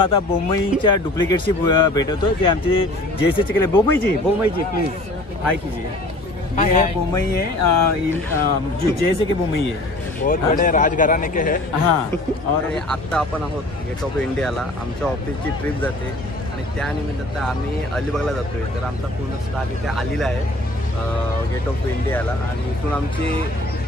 तुम्हाला आता बोंबईच्या डुप्लिकेटशी भेटवतो जे आमचे JSH के लिए बोंबईची प्लीज हाय कीजिए। ये बोंबई है JSH के बोंबई है, बहुत बड़े राजघराणे के है। हाँ और आत्ता आपण आहोत गेट ऑफ इंडियाला। आमच्या ऑफिसची ट्रिप जाते आणि त्यानिमित्त आम्ही अलिबागला जातोय। तर आमचा पूर्ण स्टाफ इथे आलेला आहे गेट ऑफ इंडियाला आणि इथून आमची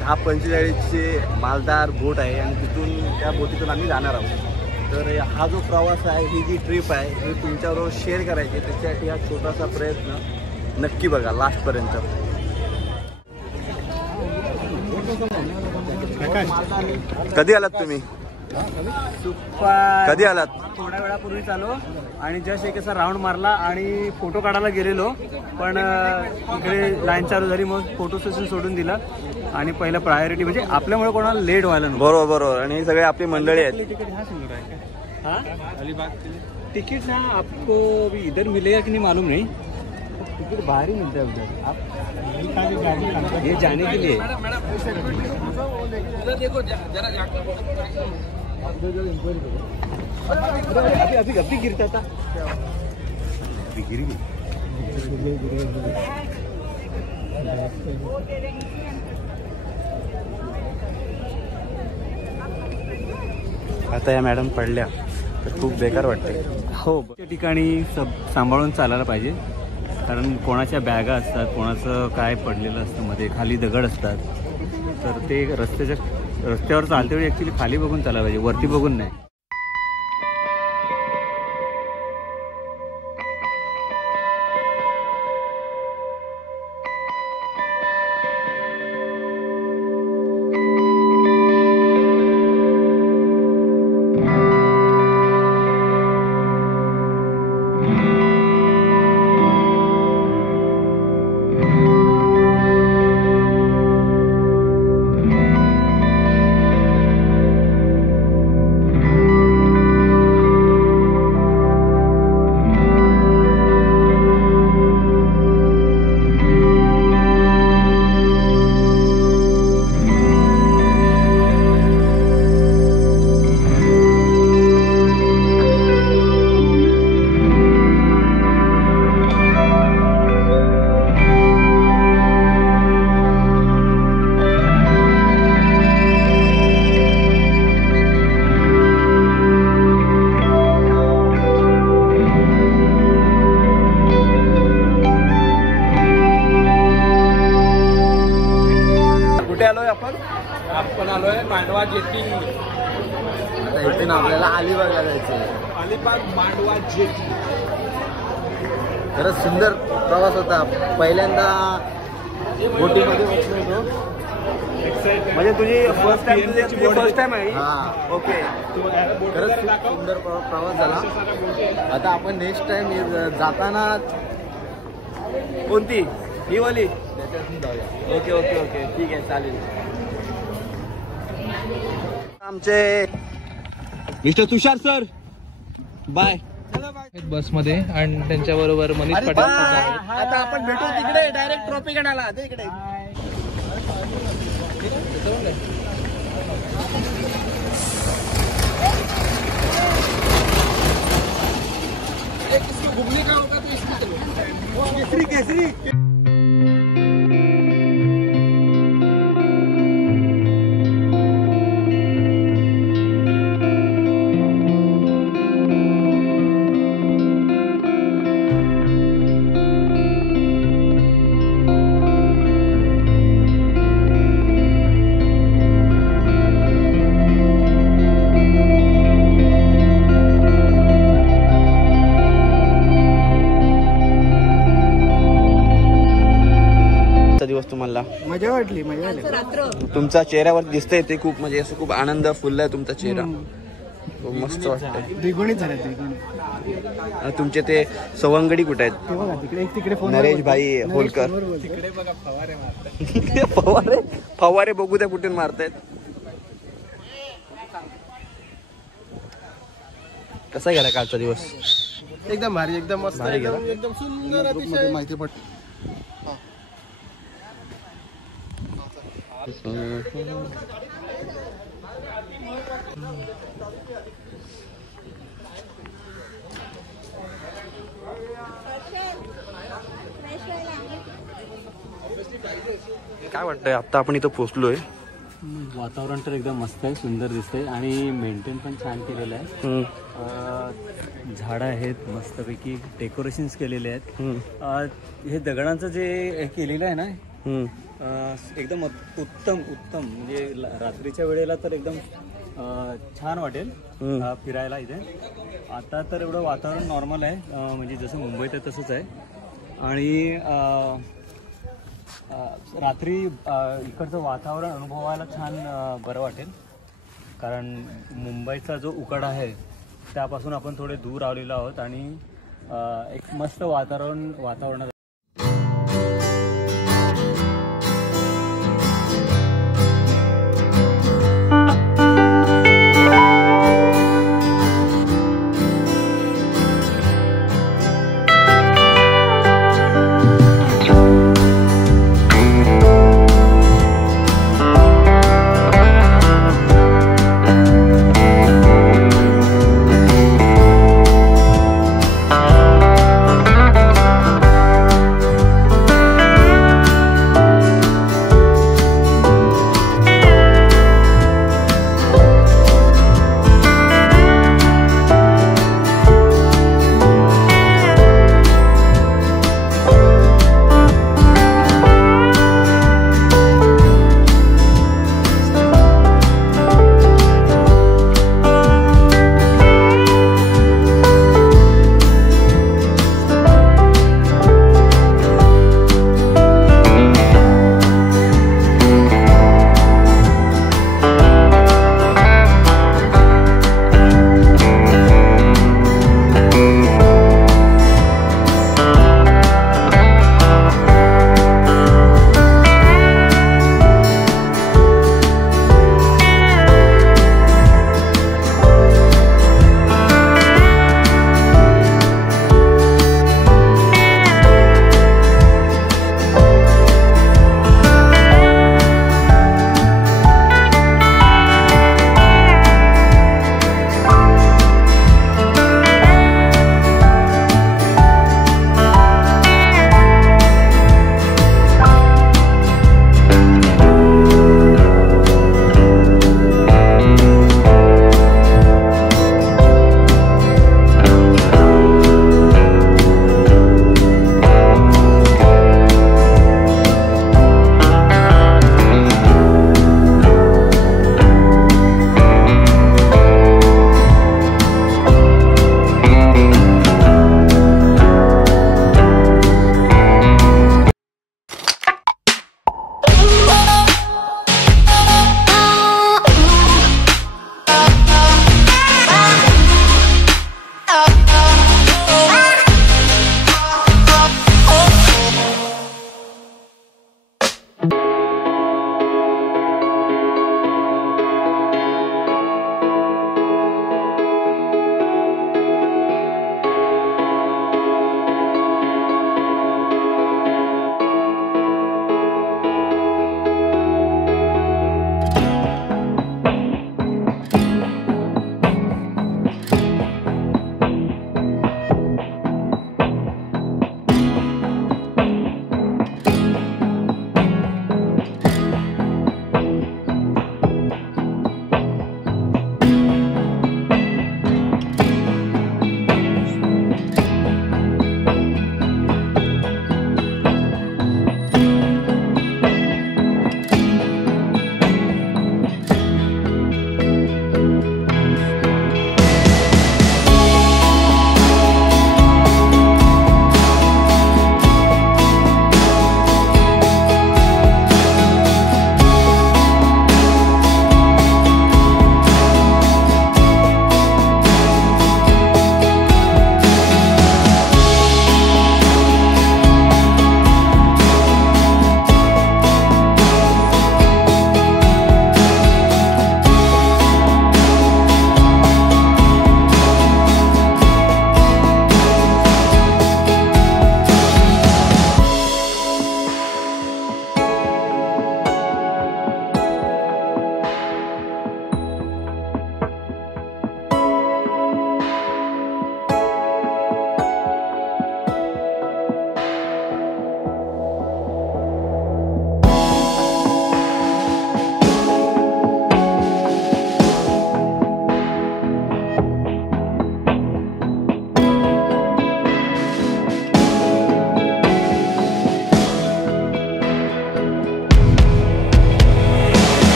10:45ची मालदार बोट आहे आणि तिथून त्या बोटीतून आम्ही जाणार आहोत। तर हा जो प्रवास आहे, ही जी ट्रिप आहे, ही तुमच्याबरोबर शेअर करायची, त्याच्यासाठी हा छोटासा प्रयत्न नक्की बघा लास्टपर्यंत। कधी आलात तुम्ही? कधी आलात? थोड्या वेळापूर्वी आलो आणि जस्ट एक असा राऊंड मारला आणि फोटो काढायला गेलेलो, पण इकडे लाईन चालू झाली, मग फोटो सेशन सोडून दिला आणि पहिलं प्रायोरिटी म्हणजे आपल्यामुळे कोणाला लेट व्हायला नको। बरोबर बरोबर। आणि सगळे आपली मंडळी आहेत। टिकट हाँ सुन रहा है क्या? हाँ अलीबाग के लिए टिकट ना आपको अभी इधर मिलेगा कि नहीं मालूम नहीं, टिकट बाहर ही मिलता है उधर। आप ये जाने के लिए अभी गिरता था, अभी गिर गई। आता या मॅडम पडल्या तर खूप बेकार वाटते। हो, त्या ठिकाणी सांभाळून चालायला पाहिजे, कारण कोणाच्या बॅगा असतात, कोणाचं काय पडलेलं असतं, मध्ये खाली दगड असतात, तर ते रस्त्यावर चालते वेळी ॲक्च्युली खाली बघून चालायला पाहिजे, वरती बघून नाही। आपण आलोय मांडवा जेटी। आता इथून आपल्याला अलिबागला जायचं आहे। अलिबाग मांडवा जेटी। खरंच सुंदर प्रवास होता। पहिल्यांदा बोटीमध्ये बसलो होतो। म्हणजे तुझी फर्स्ट टाइम आहे? हां ओके। खरंच खूप सुंदर प्रवास झाला। आता आपण नेक्स्ट टाइम जाताना कोणती? ही वाली? त्याच्यातून जाऊया। ओके ओके ओके ठीक आहे, चालेल। आमचे मिस्टर तुषार सर बाय। बसमध्ये आणि त्यांच्याबरोबर मनीष पाटील। आता आपण भेटू तिकडे डायरेक्ट ट्रॉफी काढायला तिकडे। घूमने का होगा तो इसमें चलो। केसरी केसरी। दिवस तुम्हाला मजा वाटली, मजा आली। तुमचा चेहऱ्यावर दिसतंय ते खूप म्हणजे असं खूप आनंद फुललाय तुमचा चेहरा, खूप मस्त वाटतंय। द्विगुणित झाले, द्विगुणित। आणि तुमचे ते सवंगडी कुठे आहेत? ते बघा तिकडे फोन नरेश भाई होलकर। तिकडे बघा फवारे मारतात। फवारे फवारे बघू त्या कुठून मारतायत। कसा गेला कालचा दिवस? एकदम भारी, एकदम मस्त, भारी गेला। एकदम सुंदर अतिशय माहिती पड। काय वाटतंय आता आपण इथं पोहोचलोय? वातावरण तर एकदम मस्त आहे, सुंदर दिसतंय आणि मेंटेन पण छान केलेलं आहे. झाडं आहेत मस्तपैकी, डेकोरेशन्स केलेले आहेत. हे दगडांचं जे हे केलेलं आहे ना एकदम उत्तम म्हणजे रात्रीच्या वेळेला तर एकदम छान वाटेल फिरायला इथे. आता तर एवढं वातावरण नॉर्मल आहे, म्हणजे जसं मुंबईत आहे तसंच आहे. आणि रात्री इकडचं वातावरण अनुभवायला छान बरं वाटेल, कारण मुंबईचा जो उकाडा आहे त्यापासून आपण थोडे दूर आलेलो आहोत आणि एक मस्त वातावरण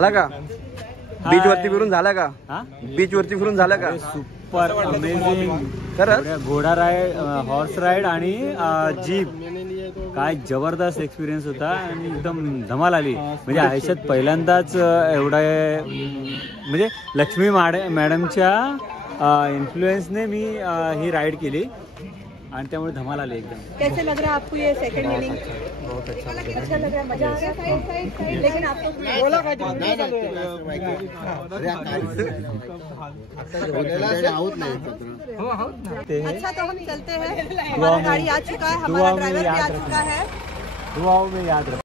झाला का बीच वरती फिरून झाला का हा बीच वरती फिरून झाला का सुपर अमेझिंग खरंच घोडा राईड हॉर्स राईड आणि जीप काय जबरदस्त एक्सपिरियन्स होता आणि एकदम धमाल आली म्हणजे आयुष्यात पहिल्यांदाच एवढा म्हणजे लक्ष्मी मॅडमच्या इन्फ्लुएन्सने मी ही राईड केली आणि त्यामुळे धमाल आली एकदम. कैसे लग रहा है आपको ये सेकंड इनिंग? बहुत अच्छा अच्छा लग रहा है, मजा आ रहा है साइड लेकिन आपको बोला काय अच्छा तो हम चलते हैं हमारा गाड़ी आ चुका है हमारा ड्राइवर भी आ चुका है दुआओं में याद रखो.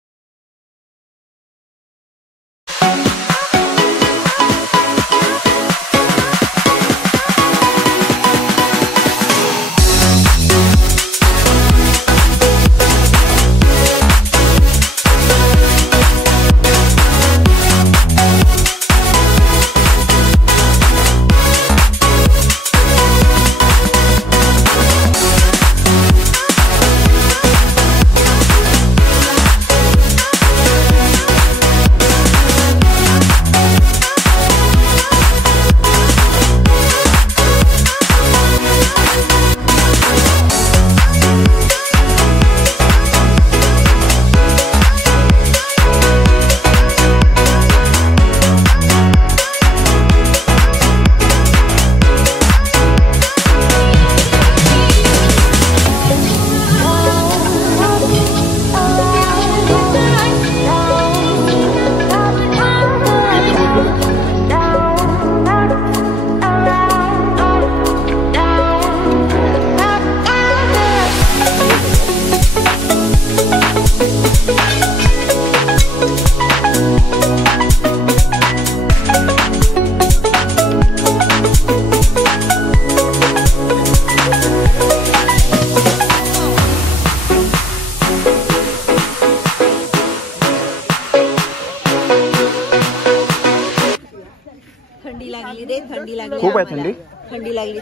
खूप आहे थंडी ठंडी लागली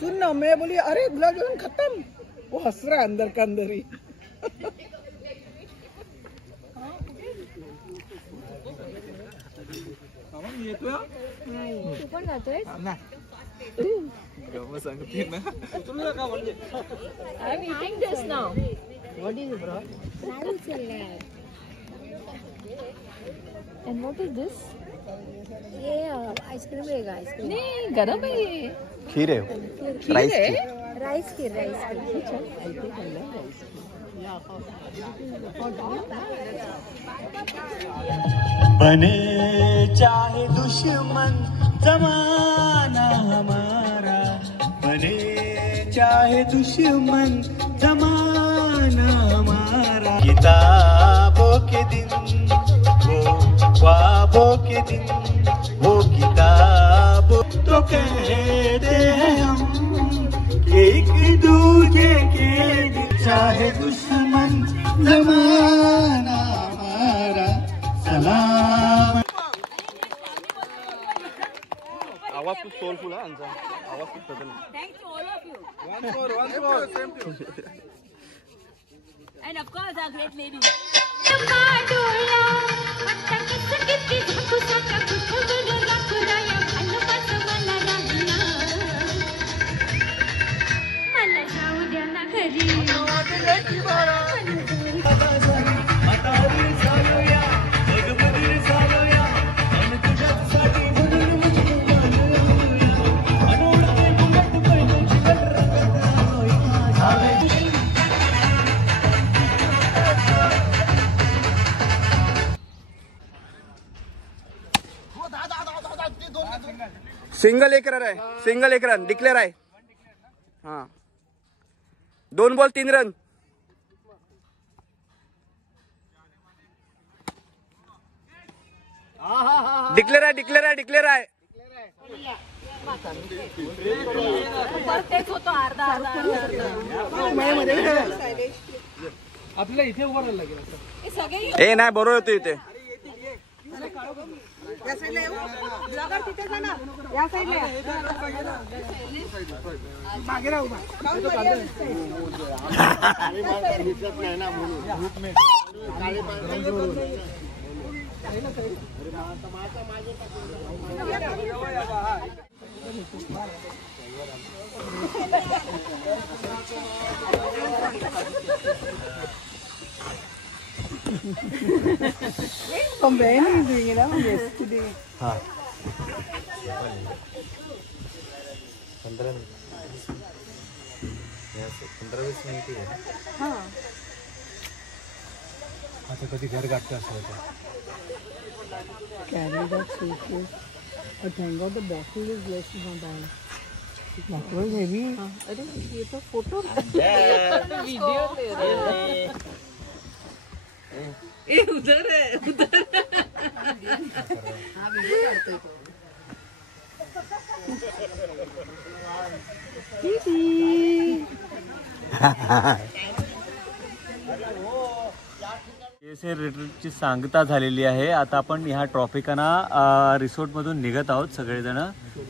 सुन ना मैं बोली अरे गुलाब जामुन खत्म वो हंस रहा है अंदर का अंदर ही तू पण जातोय I'm eating this now. What is it, bro? And what is this? ये आइसक्रीम रहेगा आइसक्रीम नहीं गरम है ये खीर है राइस खीर राइस की बने चाहे दुश्मन जमाना हमारा बने चाहे दुश्मन जमाना हमारा किताबों के दिन वो ख्वाबों के दिन वो किताबों तो कहते हैं हम कि एक दूजे के चाहे दुश्मन जमाना हमारा सलाम. आवाज खूप सोलफुल आहे आमचा आवाज खूप बदल Thanks to all of you. And of course our great lady. Single एक रन आहे सिंगल एक रन डिक्लेअर आहे हा 2 बॉल 3 रन डिक्लेअर आहे डिक्लेअर आहे डिक्लेअर आहे आपल्याला इथे उभं राहायला लागेल ए नाही बरोबर होतो इथे या साईडला येऊ ब्लॉगर तिथे जा ना या साईडला मागे राहू From when are you doing it? Yesterday. हाँ 15-20 मिनिट आहे. हाँ. आता कधी घर गाठतं असं होतं. Carry that suitcase. But thank God the bottle is less than that. Bottle is heavy. अरे ये तो फोटो वीडियो ले रहे हैं. ये उधर है उधर. हाँ वीडियो करते हैं. रिट्रीटची सांगता झालेली आहे. आता आपण ह्या ट्रॉपिकाना रिसोर्टमधून निघत आहोत सगळेजण.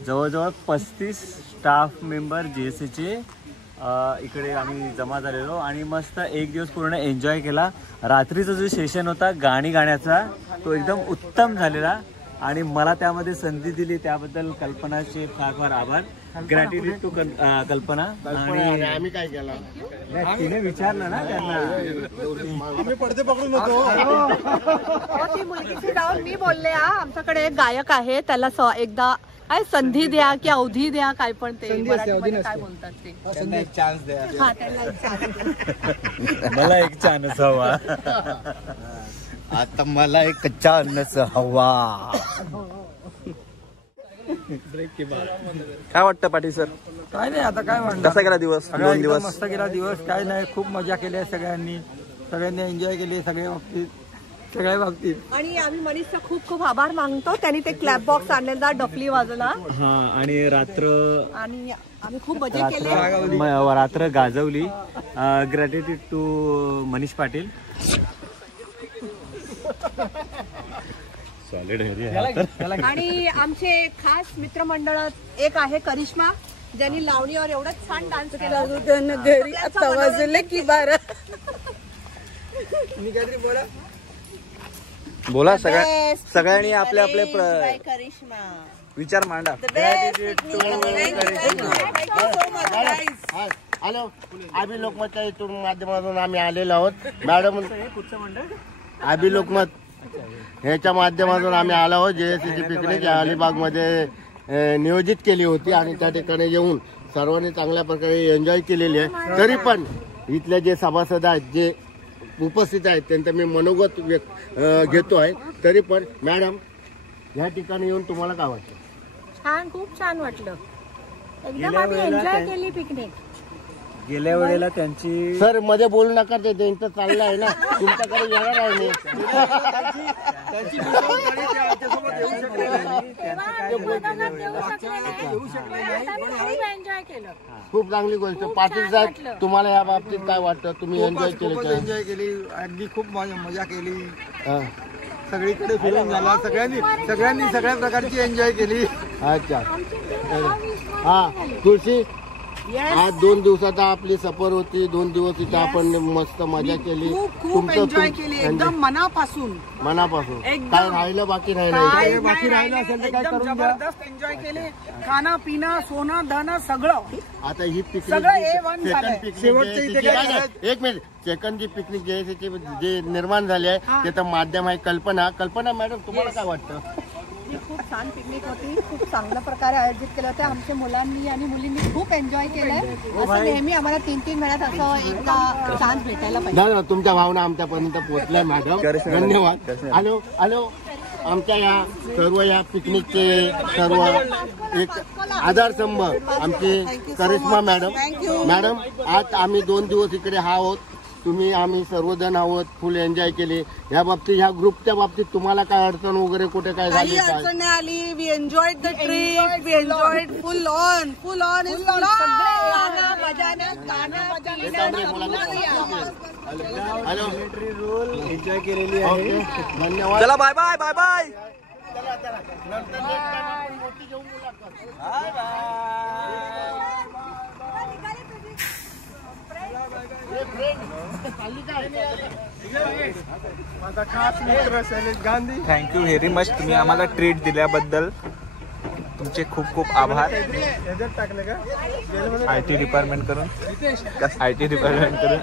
जवळजवळ 35 स्टाफ मेंबर JSAचे इकडे आम्ही जमा झालेलो आणि मस्त एक दिवस पूर्ण एन्जॉय केला. रात्रीचा जो सेशन होता गाणी गाण्याचा तो एकदम उत्तम झालेला आणि मला त्यामध्ये संधी दिली त्याबद्दल कल्पनाचे फार फार आभार. ग्रॅटिट्यूड टू कल्पना. आणि आम्ही काय केलं तिने विचारलं ना त्यांना. आम्ही पडदे पकडून होतो. ती मुलगीची जाऊन मी बोलले आमच्याकडे एक गायक आहे त्याला एकदा काय संधी द्या की अवधी द्या काय पण ते मराठीमध्ये काय बोलतात ते. त्यांना एक चान्स द्या. हा त्यांना एक चान्स. मला एक चान्स हवा. आता मला एक चान्स हवा. काय वाटतं पाटील सर? काय नाही आता काय म्हणतात. कसा गेला दिवस? 2 दिवस मस्त गेला दिवस. काय नाही खूप मजा केली आहे सगळ्यांनी एन्जॉय केली सगळ्या बाबतीत. आणि आम्ही मनीषचा खूप खूप आभार मानतो. त्यांनी ते क्लॅप बॉक्स आणलेला डफली वाजवला. हा आणि रात्र आणि आम्ही खूप मजा केली. रात्र गाजवली. Gratitude to Manish Patil. आणि आमचे खास मित्रमंडळ एक आहे करिश्मा ज्यांनी लावणीवर एवढं छान डान्स केला. घरी आता वाजले की 12. बोला सगळ्यांनी आपले आपले करिश्मा विचार मांडा. हॅलो आम्ही लोकमतच्या इथून माध्यमातून आम्ही आलेलो आहोत. मॅडम आम्ही लोकमत ह्याच्या माध्यमातून आम्ही आलो आहोत. JSAची पिकनिक अलिबागमध्ये नियोजित केली होती आणि त्या ठिकाणी येऊन सर्वांनी चांगल्या प्रकारे एन्जॉय केलेली आहे. तरी पण इथले जे सभासद आहेत जे उपस्थित आहेत त्यांचं मी मनोगत घेतो आहे. तरी पण मॅडम ह्या ठिकाणी येऊन तुम्हाला काय वाटतं? छान खूप छान वाटलं. एकदम आम्ही एन्जॉय केली पिकनिक. गेल्या वेळेला त्यांची सर मध्ये बोलू नका. ते त्यांचं चाललं आहे ना. तुमच्याकडे येणार आहे मी. खूप चांगली गोष्ट. पाटील साहेब तुम्हाला या बाबतीत काय वाटतं? तुम्ही एन्जॉय केली? अगदी खूप मजा केली. सगळीकडे फिरून झाला. सगळ्यांनी सगळ्या प्रकारची एन्जॉय केली. अच्छा हा तुळशी आज 2 दिवसाचा आपली सफर होती. 2 दिवस इथं आपण मस्त मजा केली. खूप एन्जॉय केली एकदम मनापासून. काय राहिलं बाकी राहिलं असेल तर काय करून जबरदस्त एन्जॉय केले. खाणं पिणं सोनं धन सगळं. आता ही पिकनिक एक मिनिट सेकंड जी पिकनिक जे निर्माण झाली आहे त्याचं माध्यम आहे कल्पना मॅडम तुम्हाला काय वाटतं? खूप छान पिकनिक होती. खूप चांगल्या प्रकारे आयोजित केलं होतं. आमच्या मुलांनी आणि मुलींनी खूप एन्जॉय केलंय. असं नेहमी आम्हाला 3-3 वेळात असं एक चान्स भेटायला पाहिजे. तुमच्या भावना आमच्यापर्यंत पोहोचल्या मॅडम. धन्यवाद. हॅलो आमच्या या सर्व या पिकनिकचे सर्व एक आधारस्तंभ आमचे करिश्मा मॅडम आज आम्ही 2 दिवस इकडे आहोत. आम्ही सर्वजण आहोत. फुल एन्जॉय केले. या बाबतीत ह्या ग्रुपच्या बाबतीत तुम्हाला काय अडचण वगैरे कुठे काय झाली? अडचण नाही आली. We enjoyed the trip. We enjoyed full on hello enjoy केलेली आहे. धन्यवाद. चला बाय बाय. बाय. माझा खास मित्र Shailesh Gandhi. Thank you very much, तुम्ही आम्हाला ट्रीट दिल्याबद्दल तुमचे खूप खूप आभार. टाकले का IT डिपार्टमेंट करून IT डिपार्टमेंट करून